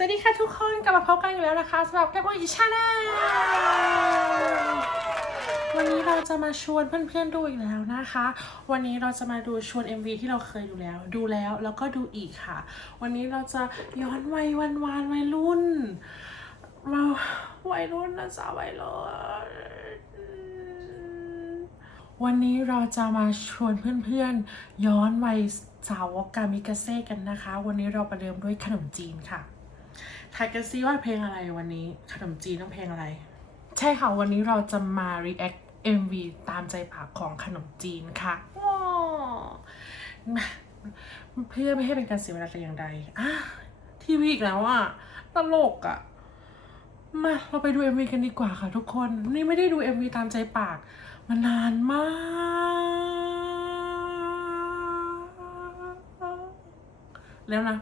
สวัสดีค่ะทุกคนกลับมาพบกันอีกแล้วนะคะสำหรับแก้วอีชาแนลวันนี้เราจะมาชวนเพื่อนๆดูอีกแล้วนะคะ วันนี้เราจะมาดูชวน MV ที่เราเคยดูแล้ว ดูแล้วแล้วก็ดูอีกค่ะ วันนี้เราจะย้อนวัยวันวานวัยรุ่นเราวัยรุ่นนะสาววัยรุ่นวันนี้เราจะมาชวนเพื่อนๆย้อนวัยสาวกกามิกาเซ่กันนะคะ วันนี้เราประเดิมด้วยขนมจีนค่ะ ทายกันซิว่าเพลงอะไรวันนี้ขนมจีนต้องเพลงอะไร ใช่ค่ะ วันนี้เราจะมา react MV ตามใจปากของขนมจีนค่ะว้าวมาเพื่อไม่ให้เป็นการเสียเวลาแต่อย่างใดอะทีวีอีกแล้วอะตลกอะ มาเราไปดู MV กันดีกว่าค่ะทุกคน นี่ไม่ได้ดู MV ตามใจปาก มานานมาก แล้วนะ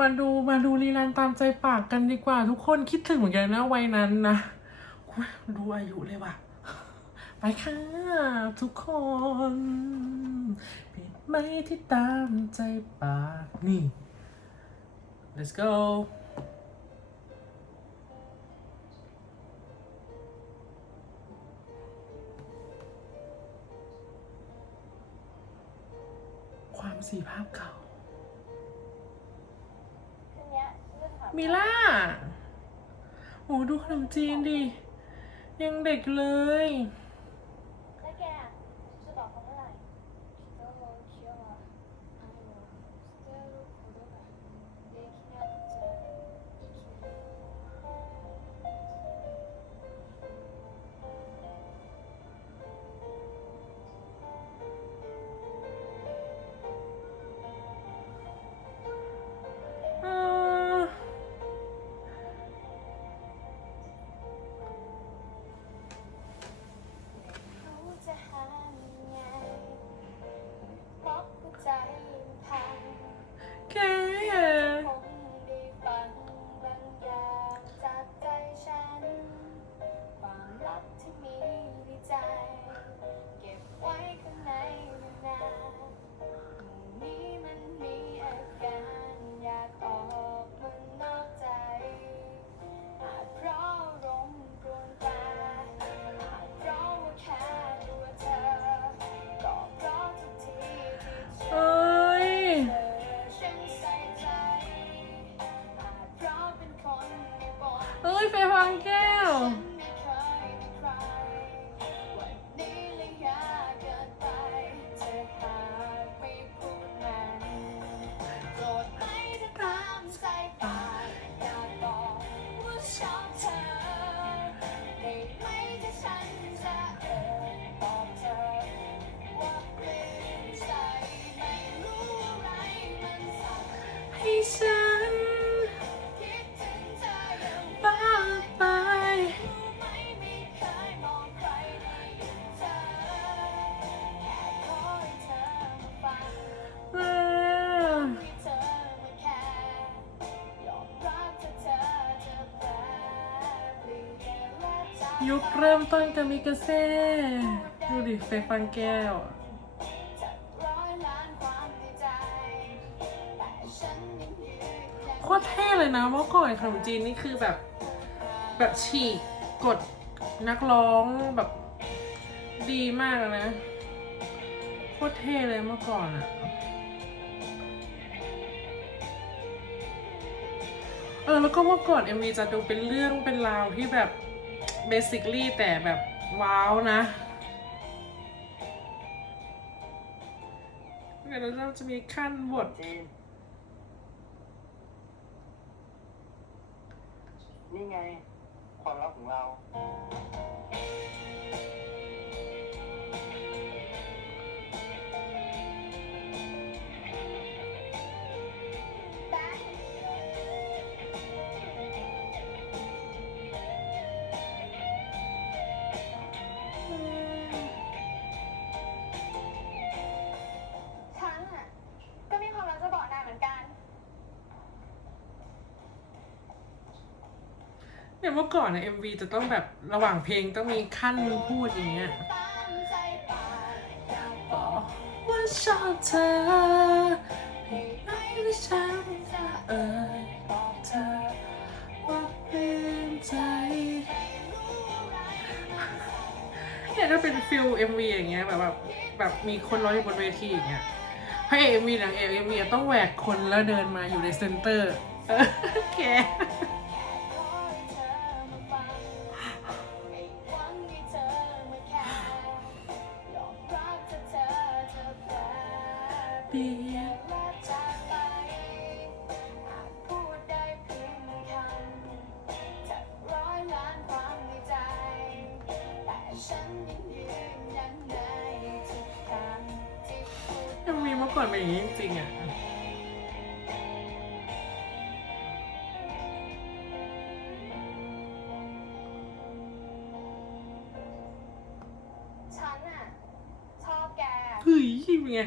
มาดูมาดูรีลันตามใจปากกันดีกว่า ทุกคนคิดถึงเหมือนกันนะวัยนั้นนะดูอายุเลยว่ะ ไปค่ะ ทุกคนผิดไหมที่ตามใจปากนี่ let's go มิล่าโอ้ดูขนมจีนดิ ยังเด็กเลย อ้ ยุคเริ่มต้นกามิกาเซ่ดูดิไปฟังแก้ว โคตรเท่เลยนะเมื่อก่อนขนมจีนนี่คือแบบ แบบฉีกกดนักร้องแบบดีมากนะ โคตรเท่เลยเมื่อก่อนอะเออแล้วก็เมื่อก่อน MV จะดูเป็นเรื่องเป็นราวที่แบบ เบสิคลี่แต่แบบว้าวนะเดี๋ยวเราจะมีขั้นบทจีนนี่ไง ความรักของเรา เนี่ยเมื่อก่อนนะเอ็มวีจะต้องแบบระหว่างเพลงต้องมีขั้นพูดอย่างเงี้ยว่าชอบเธอให้ไม่ได้ฉันเอ่ยบอกเธอว่าเป็นใจเนี่ยถ้าเป็นฟิลเอ็มวีอย่างเงี้ยแบบแบบแบบมีคนร้องอยู่บนเวทีอย่างเงี้ยพระเอ็มวีนังเอกเอ็มวีต้องแหวกคนแล้วเดินมาอยู่ในเซ็นเตอร์แก เปลี่ยนและจากไปอาจพูดได้เพียงคำจากร้อยล้านความในใจแต่ฉันยังยืนยันในทุกคำที่พูดเอ็มวีเมื่อก่อนเป็นอย่างนี้จริงๆอะฉันน่ะชอบแก เฮ้ยเป็นไง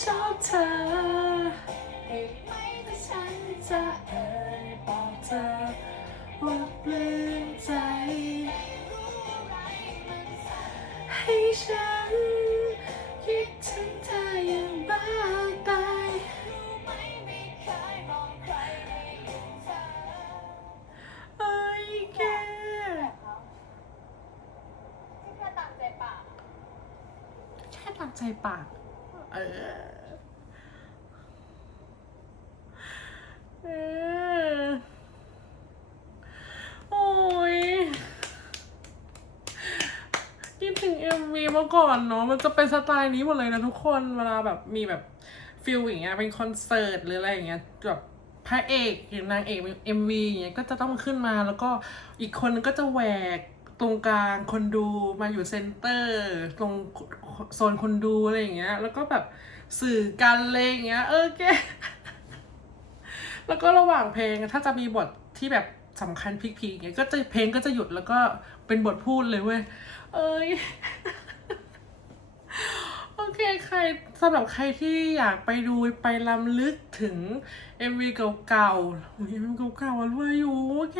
ชอบเธอให้ไม่แต่ฉันจะเอ่ยบอกเธอว่าปลื้มใจรู้อะไรมันสั่นให้ฉันคิดถึงเธออย่างบ้าตายรู้ไหมไม่เคยมองใครได้อย่างเธอเอ้ยแกแบบเขาที่แค่ตามใจปาก เออเออโอ้ยคิดถึง MV เมื่อก่อนเนาะมันจะเป็นสไตล์นี้หมดเลยนะทุกคนเวลาแบบมีแบบฟิลอย่างเงี้ยเป็นคอนเสิร์ตหรืออะไรอย่างเงี้ยแบบพระเอกหรือนางเอก MV อย่างเงี้ยก็จะต้องขึ้นมาแล้วก็อีกคนนึงก็จะแหวก ตรงกลางคนดูมาอยู่เซนเตอร์ ตรงโซนคนดูอะไรอย่างเงี้ย แล้วก็แบบสื่อกันอะไรอย่างเงี้ย เออแกแล้วก็ระหว่างเพลงถ้าจะมีบทที่แบบสำคัญพีคๆอย่างเงี้ยก็จะเพลงก็จะหยุดแล้วก็เป็นบทพูดเลยเว้ยเอ้ยโอเคใครสำหรับใครที่อยากไปดูไปลำลึกถึง MV เก่าๆโอ้ย MV เก่าๆอะรวยอยู่โอเค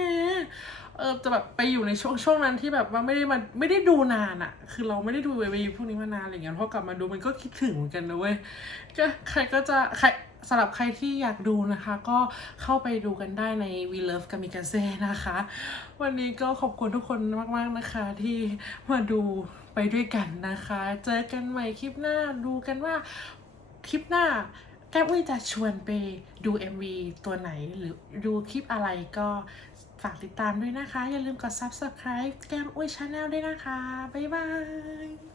เออจะแบบไปอยู่ในช่วงช่วงนั้นที่แบบว่าไม่ได้มาไม่ได้ดูนานอะคือเราไม่ได้ดูเวีพวกนี้มานานอะไรเงี้ยพอกลับมาดูมันก็คิดถึงเหมือนกันนะเว้ยก็ใครก็จะใครสำหรับใครที่อยากดูนะคะ ก็เข้าไปดูกันได้ใน We Love Kamikaze นะคะ วันนี้ก็ขอบคุณทุกคนมาก ๆ นะคะที่มาดูไปด้วยกันนะคะ เจอกันใหม่คลิปหน้าดูกันว่าคลิปหน้าแก้มอุ้ยจะชวนไปดู MV ตัวไหนหรือดูคลิปอะไรก็ ฝากติดตามด้วยนะคะ อย่าลืมกด Subscribe แก้มอุ้ยชาแนลด้วยนะคะ บ๊ายบาย